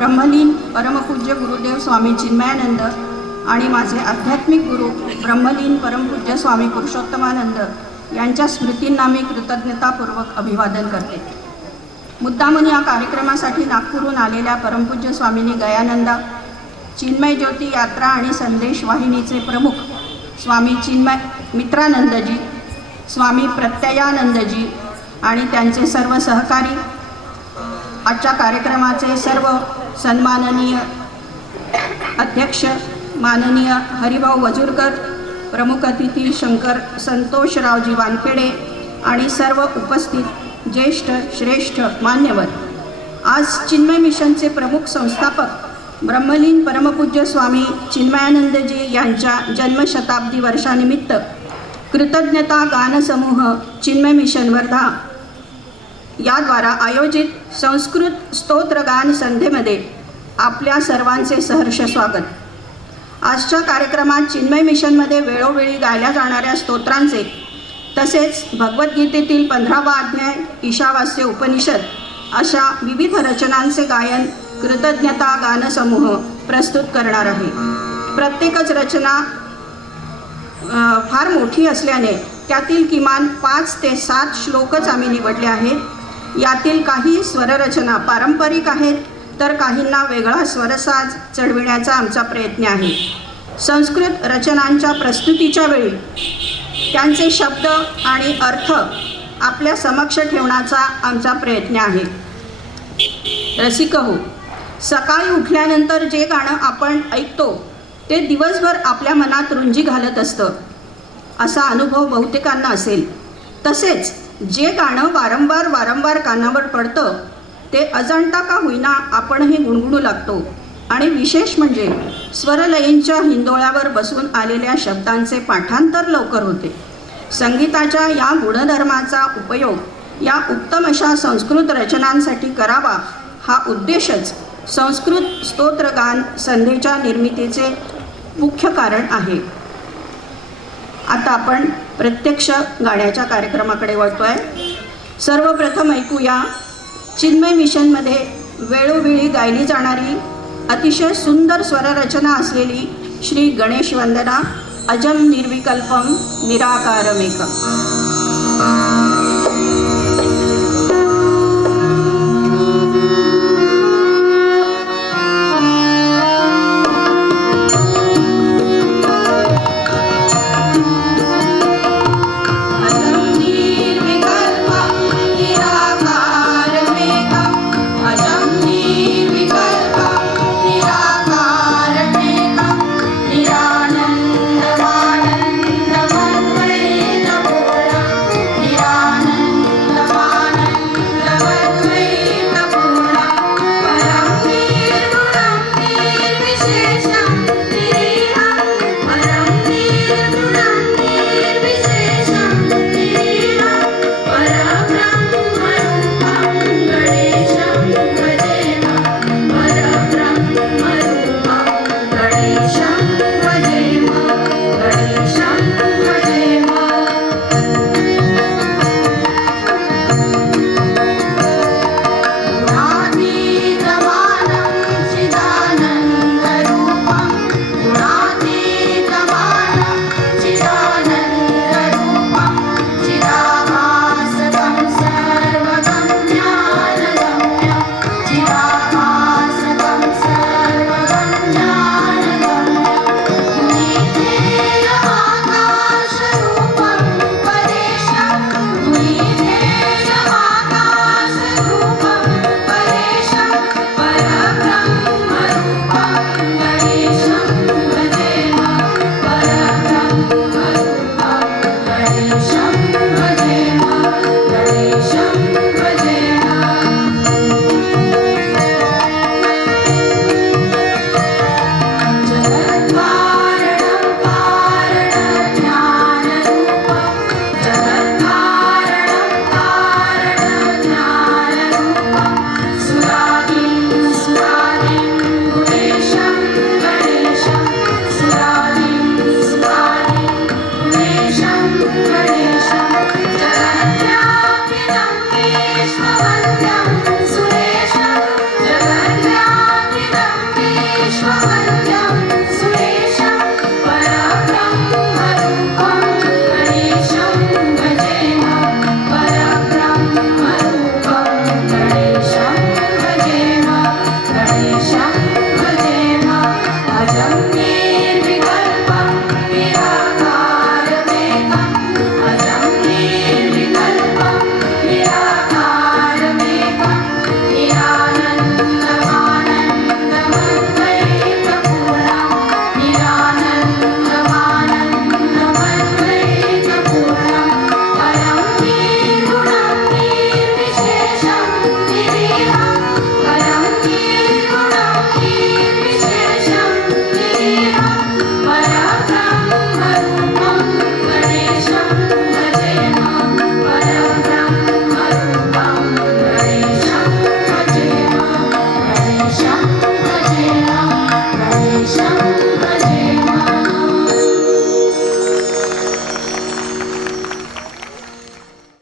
ब्रह्मलीन परमपूज्य गुरुदेव स्वामी चिन्मयानंद आणि माझे आध्यात्मिक गुरु ब्रह्मलीन परमपूज्य स्वामी पुरुषोत्तमानंद यांच्या स्मृतींना मी कृतज्ञतापूर्वक अभिवादन करते। मुद्दामून या कार्यक्रमासाठी नागपूरहून आलेल्या परमपूज्य स्वामीनी गयानंदा, चिन्मय ज्योती यात्रा आणि संदेश वाहिनीचे प्रमुख स्वामी चिन्मय मित्रानंदजी, स्वामी प्रत्ययानंदजी आणि त्यांचे सर्व सहकारी, आजच्या कार्यक्रमाचे सर्व सन्माननीय अध्यक्ष माननीय हरिभाऊ वजूरकर, प्रमुख अतिथी शंकर संतोषरावजी वानखेडे आणि सर्व उपस्थित ज्येष्ठ श्रेष्ठ मान्यवर, आज चिन्मय मिशनचे प्रमुख संस्थापक ब्रह्मलीन परमपूज्य स्वामी चिन्मयानंदजी यांच्या जन्मशताब्दी वर्षानिमित्त कृतज्ञता गानसमूह चिन्मय मिशन वर्धा याद्वारा आयोजित संस्कृत स्तोत्रगान संध्येमध्ये आपल्या सर्वांचे सहर्ष स्वागत। आजच्या कार्यक्रमात चिन्मय मिशनमध्ये वेळोवेळी गायल्या जाणाऱ्या स्तोत्रांचे तसेच भगवद्गीतेतील 15वा अध्याय, ईशावास्य उपनिषद अशा विविध रचनांचे गायन कृतज्ञता गानसमूह प्रस्तुत करणार आहे। प्रत्येकच रचना फार मोठी असल्याने त्यातील किमान 5 ते 7 श्लोकच आम्ही निवडले आहेत। यातील काही स्वररचना पारंपरिक आहेत तर काहींना वेगळा स्वरसाज चढविण्याचा आमचा प्रयत्न आहे। संस्कृत रचनांच्या प्रस्तुतीच्या वेळी त्यांचे शब्द आणि अर्थ आपल्या समक्ष ठेवण्याचा आमचा प्रयत्न आहे। रसिक हो, सकाळी उठल्यानंतर जे गाणं आपण ऐकतो ते दिवसभर आपल्या मनात रुंजी घालत असतं, असा अनुभव बहुतेकांना असेल। तसेच जे गाणं वारंवार कानावर पडतं ते अजाणता का होईना आपणही गुणगुणू लागतो आणि विशेष म्हणजे स्वरलयींच्या हिंदोळ्यावर बसून आलेल्या शब्दांचे पाठांतर लवकर होते। संगीताच्या या गुणधर्माचा उपयोग या उत्तम अशा संस्कृत रचनांसाठी करावा हा उद्देशच संस्कृत स्तोत्रगान संध्येच्या निर्मितीचे मुख्य कारण आहे। आता आपण प्रत्यक्ष गाण्याच्या कार्यक्रमाकडे वळतोय। सर्वप्रथम ऐकूया चिन्मय मिशनमध्ये वेळोवेळी गायली जाणारी अतिशय सुंदर स्वररचना असलेली श्री गणेश वंदना अजम निर्विकल्पम निराकारमेकम।